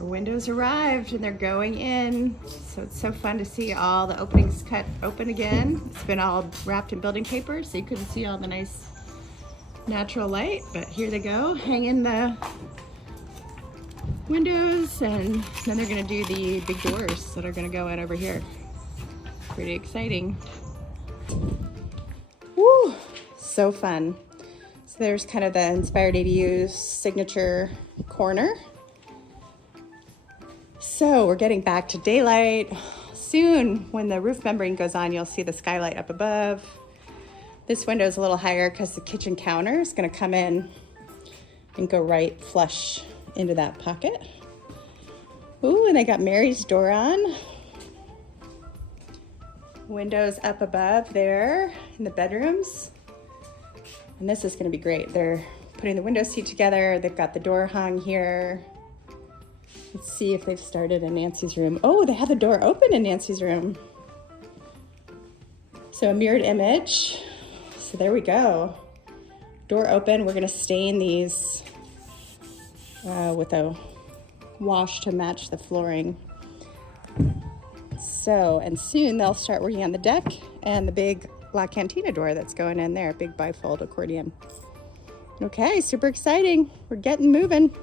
Our windows arrived and they're going in. So it's so fun to see all the openings cut open again. It's been all wrapped in building paper, so you couldn't see all the nice natural light, but here they go, hang in the windows, and then they're gonna do the big doors that are gonna go in over here. Pretty exciting. Woo, so fun. So there's kind of the Inspired ADU signature corner. So we're getting back to daylight. Soon, when the roof membrane goes on, you'll see the skylight up above. This window is a little higher because the kitchen counter is gonna come in and go right flush into that pocket. Ooh, and they got Mary's door on. Windows up above there in the bedrooms. And this is gonna be great. They're putting the window seat together. They've got the door hung here. Let's see if they've started in Nancy's room. Oh, they have the door open in Nancy's room. So a mirrored image. So there we go. Door open. We're gonna stain these with a wash to match the flooring. So, and soon they'll start working on the deck and the big La Cantina door that's going in there, big bifold accordion. Okay, super exciting. We're getting moving.